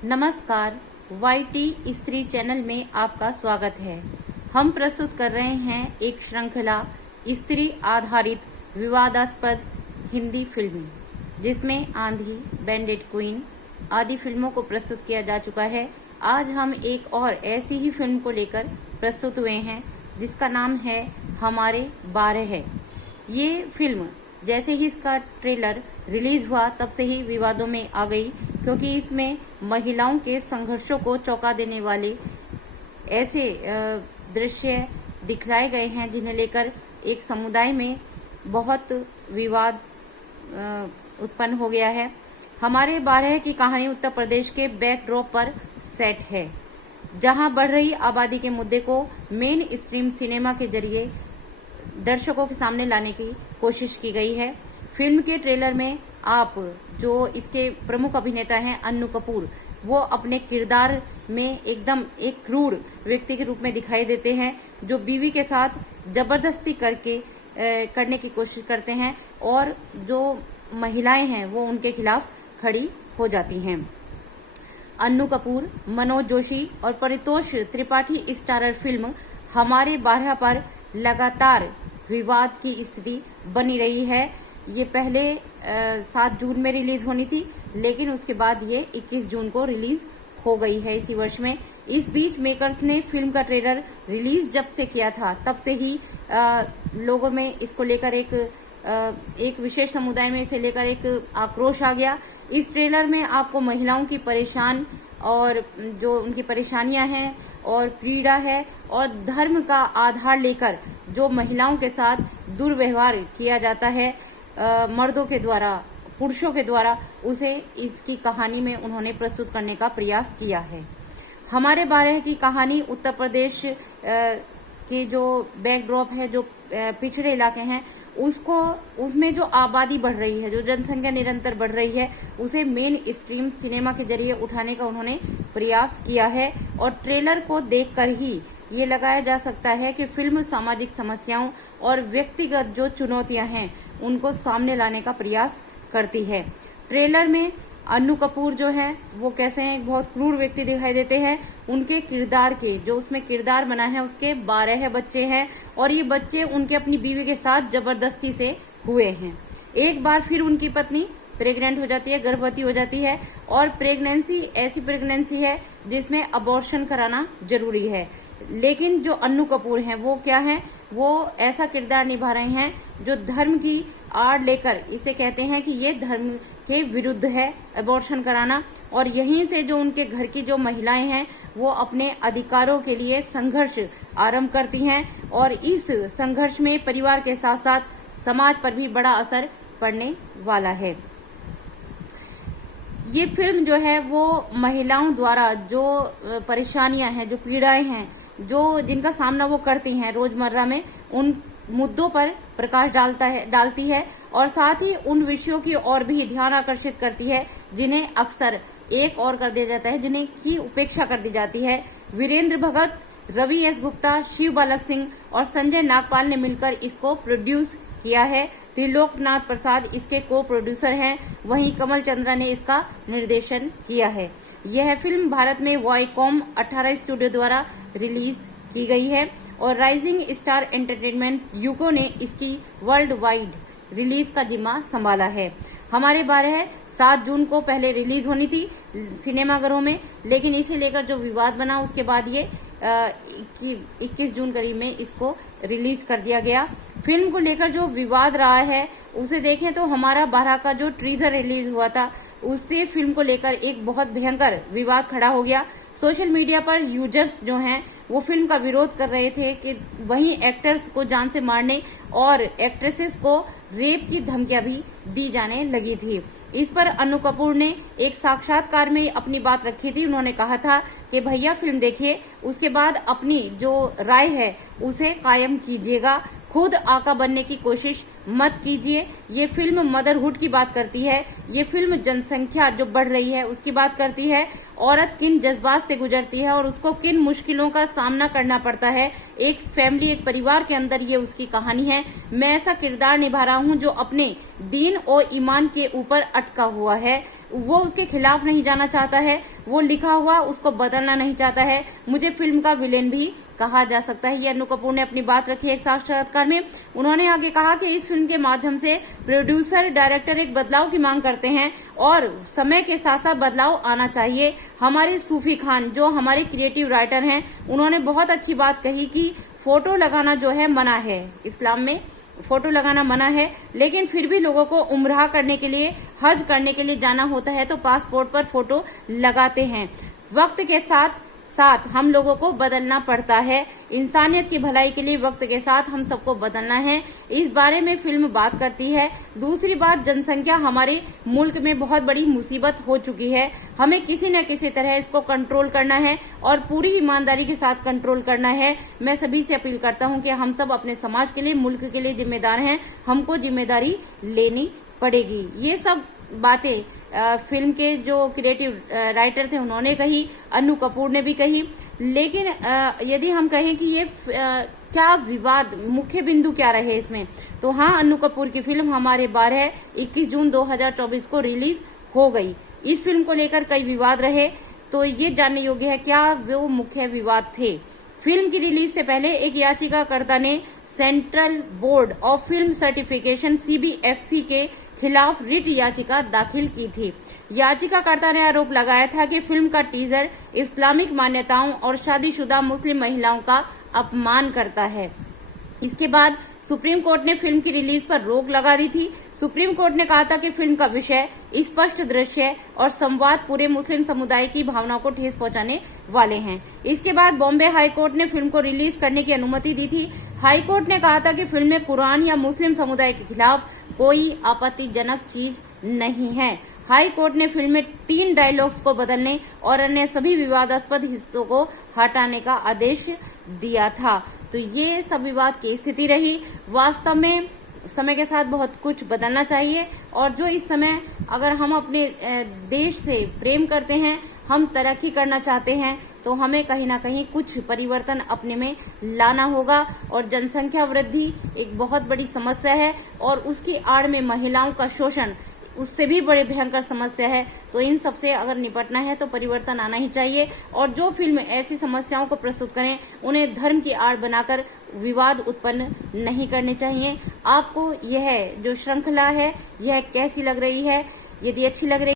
नमस्कार। YT स्त्री channel में आपका स्वागत है। हम प्रस्तुत कर रहे हैं एक श्रृंखला स्त्री आधारित विवादास्पद हिंदी फिल्म, जिसमें आंधी, बैंडेड क्वीन आदि फिल्मों को प्रस्तुत किया जा चुका है। आज हम एक और ऐसी ही फिल्म को लेकर प्रस्तुत हुए हैं जिसका नाम है हमारे 12 है। ये फिल्म जैसे ही इसका ट्रेलर रिलीज हुआ तब से ही विवादों में आ गई, क्योंकि इसमें महिलाओं के संघर्षों को चौंका देने वाले ऐसे दृश्य दिखलाए गए हैं जिन्हें लेकर एक समुदाय में बहुत विवाद उत्पन्न हो गया है। हमारे 12 की कहानी उत्तर प्रदेश के बैकड्रॉप पर सेट है, जहां बढ़ रही आबादी के मुद्दे को मेन स्ट्रीम सिनेमा के जरिए दर्शकों के सामने लाने की कोशिश की गई है। फिल्म के ट्रेलर में आप जो इसके प्रमुख अभिनेता हैं अन्नू कपूर, वो अपने किरदार में एकदम एक क्रूर व्यक्ति के रूप में दिखाई देते हैं, जो बीवी के साथ जबरदस्ती करने की कोशिश करते हैं और जो महिलाएं हैं वो उनके खिलाफ खड़ी हो जाती हैं। अन्नू कपूर, मनोज जोशी और परितोष त्रिपाठी स्टारर फिल्म हमारे 12 पर लगातार विवाद की स्थिति बनी रही है। ये पहले 7 जून में रिलीज होनी थी, लेकिन उसके बाद ये 21 जून को रिलीज हो गई है इसी वर्ष में। इस बीच मेकर्स ने फिल्म का ट्रेलर रिलीज जब से किया था तब से ही लोगों में इसको लेकर एक विशेष समुदाय में इसे लेकर एक आक्रोश आ गया। इस ट्रेलर में आपको महिलाओं की परेशान और जो उनकी परेशानियां हैं और पीड़ा है और धर्म का आधार लेकर जो महिलाओं के साथ दुर्व्यवहार किया जाता है मर्दों के द्वारा, पुरुषों के द्वारा, उसे इसकी कहानी में उन्होंने प्रस्तुत करने का प्रयास किया है। हमारे 12 की कहानी उत्तर प्रदेश के जो बैकड्रॉप है, जो पिछड़े इलाके हैं, उसमें जो आबादी बढ़ रही है, जो जनसंख्या निरंतर बढ़ रही है, उसे मेन स्ट्रीम सिनेमा के जरिए उठाने का उन्होंने प्रयास किया है। और ट्रेलर को देखकर ही ये लगाया जा सकता है कि फिल्म सामाजिक समस्याओं और व्यक्तिगत जो चुनौतियां हैं उनको सामने लाने का प्रयास करती है। ट्रेलर में अन्नू कपूर जो है वो कैसे हैं, बहुत क्रूर व्यक्ति दिखाई देते हैं। उनके किरदार के जो उसमें किरदार बना है उसके 12 बच्चे हैं और ये बच्चे उनके अपनी बीवी के साथ जबरदस्ती से हुए हैं। एक बार फिर उनकी पत्नी प्रेग्नेंट हो जाती है, गर्भवती हो जाती है, और प्रेगनेंसी ऐसी प्रेगनेंसी है जिसमें अबॉर्शन कराना जरूरी है। लेकिन जो अन्नू कपूर हैं वो क्या है, वो ऐसा किरदार निभा रहे हैं जो धर्म की आड़ लेकर इसे कहते हैं कि ये धर्म के विरुद्ध है अबॉर्शन कराना। और यहीं से जो उनके घर की जो महिलाएं हैं वो अपने अधिकारों के लिए संघर्ष आरंभ करती हैं और इस संघर्ष में परिवार के साथ साथ समाज पर भी बड़ा असर पड़ने वाला है। ये फिल्म जो है वो महिलाओं द्वारा जो परेशानियां हैं, जो पीड़ाएं हैं, जो जिनका सामना वो करती हैं रोजमर्रा में, उन मुद्दों पर प्रकाश डालती है और साथ ही उन विषयों की ओर भी ध्यान आकर्षित करती है जिन्हें अक्सर एक और कर दिया जाता है, जिन्हें की उपेक्षा कर दी जाती है। वीरेंद्र भगत, रवि एस गुप्ता, शिव बालक सिंह और संजय नागपाल ने मिलकर इसको प्रोड्यूस किया है। त्रिलोकनाथ प्रसाद इसके को प्रोड्यूसर हैं, वहीं कमल चंद्रा ने इसका निर्देशन किया है। यह फिल्म भारत में वाईकॉम 18 स्टूडियो द्वारा रिलीज की गई है और राइजिंग स्टार एंटरटेनमेंट यूको ने इसकी वर्ल्ड वाइड रिलीज का जिम्मा संभाला है। हमारे 12 7 जून को पहले रिलीज होनी थी सिनेमाघरों में, लेकिन इसे लेकर जो विवाद बना उसके बाद ये 21 जून करीब में इसको रिलीज कर दिया गया। फिल्म को लेकर जो विवाद रहा है उसे देखें तो हमारा 12 का जो ट्रीजर रिलीज हुआ था उससे फिल्म को लेकर एक बहुत भयंकर विवाद खड़ा हो गया। सोशल मीडिया पर यूजर्स जो हैं वो फिल्म का विरोध कर रहे थे कि वहीं एक्टर्स को जान से मारने और एक्ट्रेसेस को रेप की धमकियां भी दी जाने लगी थी। इस पर अन्नू कपूर ने एक साक्षात्कार में अपनी बात रखी थी। उन्होंने कहा था कि भैया फिल्म देखिए, उसके बाद अपनी जो राय है उसे कायम कीजिएगा, खुद आका बनने की कोशिश मत कीजिए। ये फिल्म मदरहुड की बात करती है, ये फिल्म जनसंख्या जो बढ़ रही है उसकी बात करती है, औरत किन जज्बात से गुजरती है और उसको किन मुश्किलों का सामना करना पड़ता है एक फैमिली, एक परिवार के अंदर, ये उसकी कहानी है। मैं ऐसा किरदार निभा रहा हूँ जो अपने दीन और ईमान के ऊपर अटका हुआ है। वो उसके खिलाफ नहीं जाना चाहता है, वो लिखा हुआ उसको बदलना नहीं चाहता है। मुझे फिल्म का विलेन भी कहा जा सकता है। ये अनु कपूर ने अपनी बात रखी एक साक्षात्कार में। उन्होंने आगे कहा कि इस फिल्म के माध्यम से प्रोड्यूसर डायरेक्टर एक बदलाव की मांग करते हैं और समय के साथ साथ बदलाव आना चाहिए। हमारे सूफी खान जो हमारे क्रिएटिव राइटर हैं, उन्होंने बहुत अच्छी बात कही कि फोटो लगाना जो है मना है, इस्लाम में फोटो लगाना मना है, लेकिन फिर भी लोगों को उम्राह करने के लिए, हज करने के लिए जाना होता है तो पासपोर्ट पर फोटो लगाते हैं। वक्त के साथ साथ हम लोगों को बदलना पड़ता है। इंसानियत की भलाई के लिए वक्त के साथ हम सबको बदलना है। इस बारे में फिल्म बात करती है। दूसरी बात, जनसंख्या हमारे मुल्क में बहुत बड़ी मुसीबत हो चुकी है। हमें किसी न किसी तरह इसको कंट्रोल करना है और पूरी ईमानदारी के साथ कंट्रोल करना है। मैं सभी से अपील करता हूं कि हम सब अपने समाज के लिए, मुल्क के लिए जिम्मेदार हैं। हमको जिम्मेदारी लेनी पड़ेगी। ये सब बातें फिल्म के जो क्रिएटिव राइटर थे उन्होंने कही, अनु कपूर ने भी कही। लेकिन यदि हम कहें कि ये क्या विवाद, मुख्य बिंदु क्या रहे इसमें, तो हाँ, अनु कपूर की फिल्म हमारे 21 जून 2024 को रिलीज हो गई। इस फिल्म को लेकर कई विवाद रहे, तो ये जानने योग्य है क्या वो मुख्य विवाद थे। फिल्म की रिलीज से पहले एक याचिकाकर्ता ने central board of film certification CBFC के खिलाफ रिट याचिका दाखिल की थी। याचिकाकर्ता ने आरोप लगाया था कि फिल्म का टीजर इस्लामिक मान्यताओं और शादीशुदा मुस्लिम महिलाओं का अपमान करता है। इसके बाद सुप्रीम कोर्ट ने फिल्म की रिलीज पर रोक लगा दी थी। सुप्रीम कोर्ट ने कहा था कि फिल्म का विषय, स्पष्ट दृश्य और संवाद पूरे मुस्लिम समुदाय की भावनाओं को ठेस पहुंचाने वाले हैं। इसके बाद बॉम्बे हाई कोर्ट ने फिल्म को रिलीज करने की अनुमति दी थी। हाई कोर्ट ने कहा था कि फिल्म में कुरान या मुस्लिम समुदाय के खिलाफ कोई आपत्तिजनक चीज नहीं है। हाई कोर्ट ने फिल्म में 3 डायलॉग्स को बदलने और अन्य सभी विवादास्पद हिस्सों को हटाने का आदेश दिया था। तो ये सब विवाद की स्थिति रही। वास्तव में समय के साथ बहुत कुछ बदलना चाहिए और जो इस समय, अगर हम अपने देश से प्रेम करते हैं, हम तरक्की करना चाहते हैं, तो हमें कहीं ना कहीं कुछ परिवर्तन अपने में लाना होगा। और जनसंख्या वृद्धि एक बहुत बड़ी समस्या है और उसकी आड़ में महिलाओं का शोषण उससे भी बड़ी भयंकर समस्या है। तो इन सब से अगर निपटना है तो परिवर्तन आना ही चाहिए। और जो फिल्म ऐसी समस्याओं को प्रस्तुत करें, उन्हें धर्म की आड़ बनाकर विवाद उत्पन्न नहीं करने चाहिए। आपको यह जो श्रृंखला है, यह कैसी लग रही है? यदि अच्छी लग रही